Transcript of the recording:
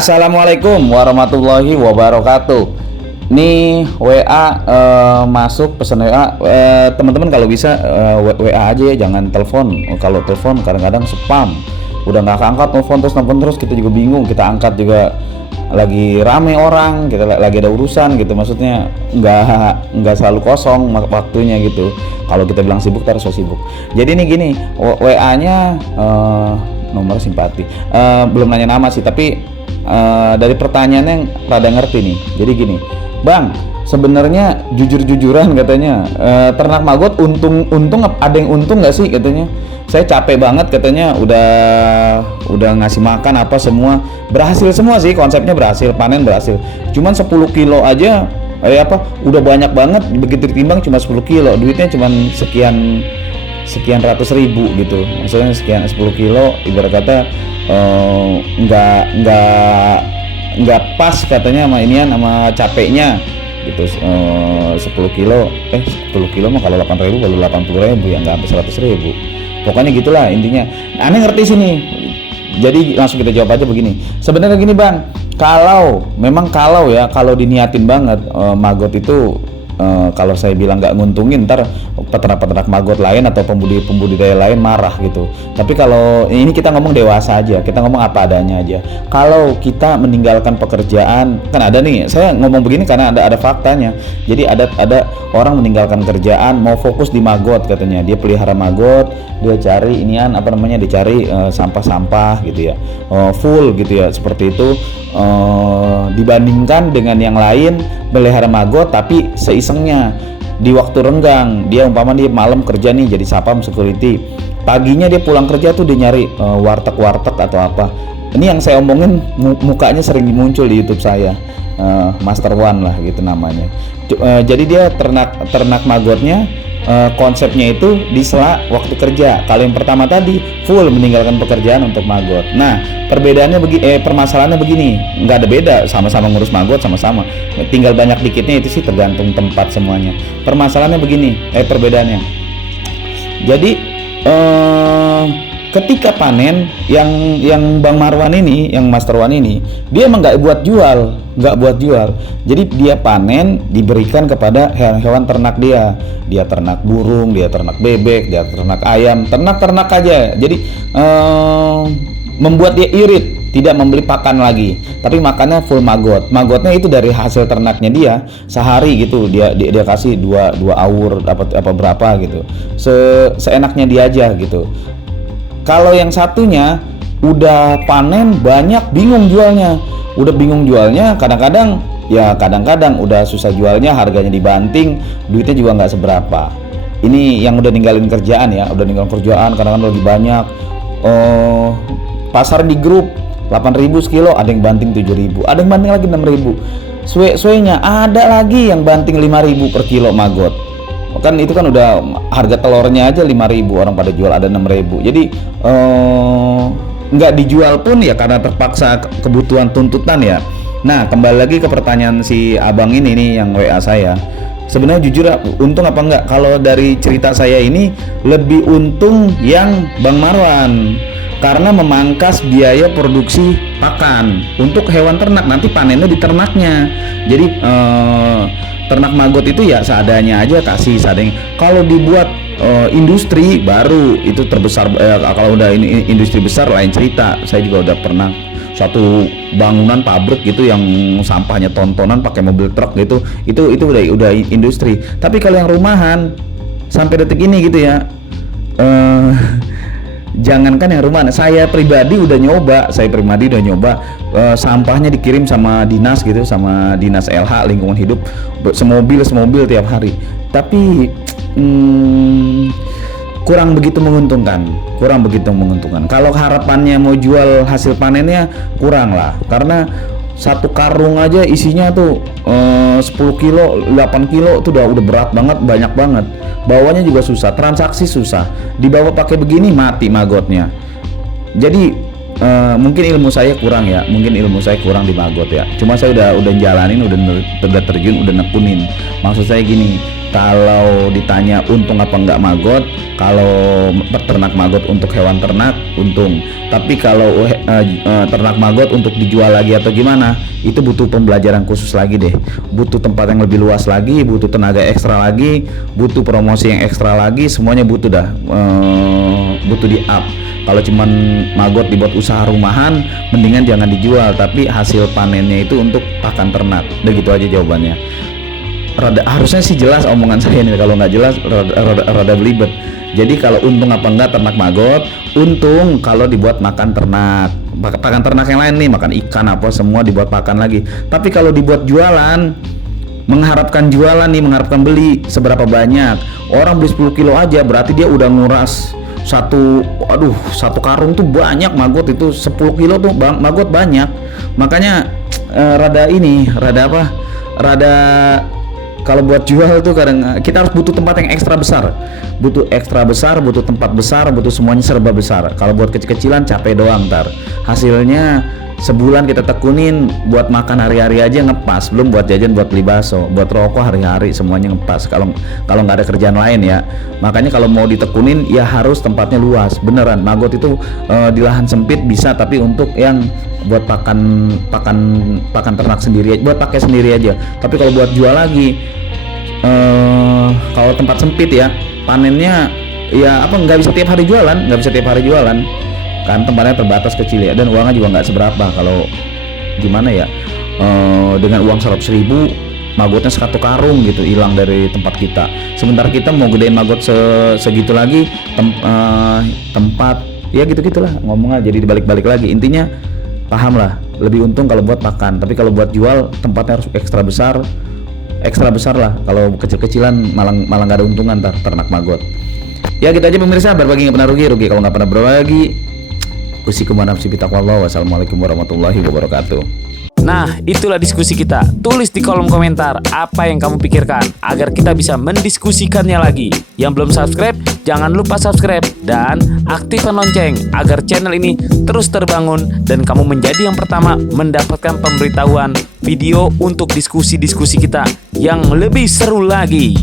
Assalamualaikum warahmatullahi wabarakatuh. Nih WA masuk pesan WA. Teman-teman kalau bisa WA aja ya, jangan telepon. Kalau telepon kadang-kadang spam. Udah nggak angkat, telepon terus kita juga bingung. Kita angkat juga lagi rame orang, kita lagi ada urusan gitu. Maksudnya nggak selalu kosong waktunya gitu. Kalau kita bilang sibuk terus sibuk. Jadi nih gini, WA-nya nomor simpati. Belum nanya nama sih, tapi dari pertanyaannya yang rada ngerti nih. Jadi gini, Bang, sebenarnya jujur-jujuran katanya ternak maggot untung ada yang untung nggak sih katanya? Saya capek banget katanya, udah ngasih makan apa semua berhasil semua sih, konsepnya berhasil, panen berhasil. Cuman 10 kilo aja udah banyak banget, begitu ditimbang cuma 10 kilo, duitnya cuman sekian ratus ribu gitu. Maksudnya sekian 10 kilo ibarat kata nggak pas katanya sama inian sama capeknya gitu. 10 kilo 10 kilo mah kalau 8.000 baru 80.000 ya, nggak sampai 100.000. Pokoknya gitulah intinya. Aneh ngerti sini. Jadi langsung kita jawab aja begini. Sebenarnya gini Bang, kalau diniatin banget maggot itu kalau saya bilang nggak nguntungin, ntar peternak maggot lain atau pembudidaya lain marah gitu. Tapi kalau ini kita ngomong dewasa aja, kita ngomong apa adanya aja. Kalau kita meninggalkan pekerjaan, kan ada nih, saya ngomong begini karena ada faktanya. Jadi ada orang meninggalkan kerjaan mau fokus di maggot katanya. Dia pelihara maggot, dia cari dia cari sampah-sampah gitu ya, full gitu ya, seperti itu. Dibandingkan dengan yang lain pelihara maggot tapi seisengnya di waktu renggang, dia malam kerja nih jadi sapam security, paginya dia pulang kerja tuh dia nyari warteg atau apa. Ini yang saya omongin mukanya sering muncul di YouTube saya, Master One lah gitu namanya. Jadi dia ternak maggotnya, konsepnya itu di sela waktu kerja. Kalau yang pertama tadi full meninggalkan pekerjaan untuk maggot. Nah, permasalahannya begini, nggak ada beda, sama-sama ngurus maggot sama-sama. Tinggal banyak dikitnya itu sih tergantung tempat semuanya. Permasalahannya begini, perbedaannya. Jadi ketika panen yang Bang Marwan ini, yang Master One ini, dia emang nggak buat jual. Jadi dia panen diberikan kepada hewan ternak dia. Dia ternak burung, dia ternak bebek, dia ternak ayam, ternak aja. Jadi membuat dia irit, tidak membeli pakan lagi, tapi makannya full maggot. Maggotnya itu dari hasil ternaknya dia sehari gitu, dia kasih dua awur apa berapa gitu. Seenaknya dia aja gitu. Kalau yang satunya udah panen banyak, bingung jualnya, kadang-kadang udah susah jualnya, harganya dibanting, duitnya juga nggak seberapa. Ini yang udah ninggalin kerjaan ya, kadang-kadang lagi banyak. Pasar di grup 8.000 sekilo, ada yang banting 7.000, ada yang banting lagi 6.000. Suenya ada lagi yang banting 5.000 per kilo maggot. Kan itu kan udah harga telurnya aja 5.000, orang pada jual ada 6.000. Jadi nggak dijual pun ya karena terpaksa kebutuhan tuntutan ya. Nah, kembali lagi ke pertanyaan si abang ini nih yang WA saya. Sebenarnya jujur untung apa enggak? Kalau dari cerita saya ini lebih untung yang Bang Marwan, karena memangkas biaya produksi pakan untuk hewan ternak, nanti panennya di ternaknya. Jadi ternak maggot itu ya seadanya aja kasih seadanya. Kalau dibuat industri baru itu terbesar, kalau udah ini industri besar lain cerita. Saya juga udah pernah satu bangunan pabrik gitu yang sampahnya tontonan pakai mobil truk gitu, itu udah industri. Tapi kalau yang rumahan sampai detik ini gitu ya, jangankan yang rumahan, saya pribadi udah nyoba, sampahnya dikirim sama dinas gitu, sama dinas LH lingkungan hidup, semobil tiap hari, tapi kurang begitu menguntungkan. Kalau harapannya mau jual hasil panennya kurang lah, karena satu karung aja isinya tuh 10 kilo, 8 kilo tuh udah berat banget, banyak banget. Bawanya juga susah, transaksi susah. Dibawa pakai begini mati maggotnya. Jadi mungkin ilmu saya kurang di maggot ya. Cuma saya udah jalanin, udah terjun, udah nekunin. Maksud saya gini, Kalau ditanya untung apa enggak maggot, kalau peternak maggot untuk hewan ternak untung. Tapi kalau ternak maggot untuk dijual lagi atau gimana, itu butuh pembelajaran khusus lagi deh. Butuh tempat yang lebih luas lagi, butuh tenaga ekstra lagi, butuh promosi yang ekstra lagi, semuanya butuh dah. Butuh di up. Kalau cuman maggot dibuat usaha rumahan, mendingan jangan dijual, tapi hasil panennya itu untuk pakan ternak. Udah gitu aja jawabannya. Harusnya sih jelas omongan saya ini, kalau nggak jelas rada belibet. Jadi kalau untung apa enggak ternak maggot, untung kalau dibuat makan ternak, pakan ternak yang lain nih, makan ikan apa semua dibuat pakan lagi. Tapi kalau dibuat jualan, mengharapkan jualan nih, mengharapkan beli seberapa banyak, orang beli 10 kilo aja berarti dia udah nguras satu karung tuh banyak maggot, itu 10 kilo tuh maggot banyak. Makanya kalau buat jual tuh kadang kita harus butuh tempat yang ekstra besar, butuh tempat besar, butuh semuanya serba besar. Kalau buat kecil-kecilan capek doang, ntar hasilnya sebulan kita tekunin buat makan hari-hari aja ngepas, belum buat jajan, buat beli bakso, buat rokok hari-hari, semuanya ngepas. Kalau nggak ada kerjaan lain ya. Makanya kalau mau ditekunin ya harus tempatnya luas, beneran. Maggot itu di lahan sempit bisa, tapi untuk yang buat pakan ternak sendiri, buat pakai sendiri aja. Tapi kalau buat jual lagi, kalau tempat sempit ya, panennya ya nggak bisa tiap hari jualan, kan tempatnya terbatas kecil ya, dan uangnya juga nggak seberapa. Kalau gimana ya, dengan uang 100.000 maggotnya 1 karung gitu hilang dari tempat kita. Sementara kita mau gedein maggot segitu lagi, tempat ya gitu-gitulah ngomongnya, jadi dibalik-balik lagi. Intinya paham lah, lebih untung kalau buat pakan, tapi kalau buat jual tempatnya harus ekstra besar lah. Kalau kecil-kecilan malah nggak ada untungan ternak maggot. Ya gitu aja pemirsa, berbagi nggak pernah rugi kalau nggak pernah berbagi. Usikum wa nafsi bitaqwallah. Wassalamualaikum warahmatullahi wabarakatuh. Nah, itulah diskusi kita. Tulis di kolom komentar apa yang kamu pikirkan agar kita bisa mendiskusikannya lagi. Yang belum subscribe, jangan lupa subscribe dan aktifkan lonceng agar channel ini terus terbangun dan kamu menjadi yang pertama mendapatkan pemberitahuan video untuk diskusi-diskusi kita yang lebih seru lagi.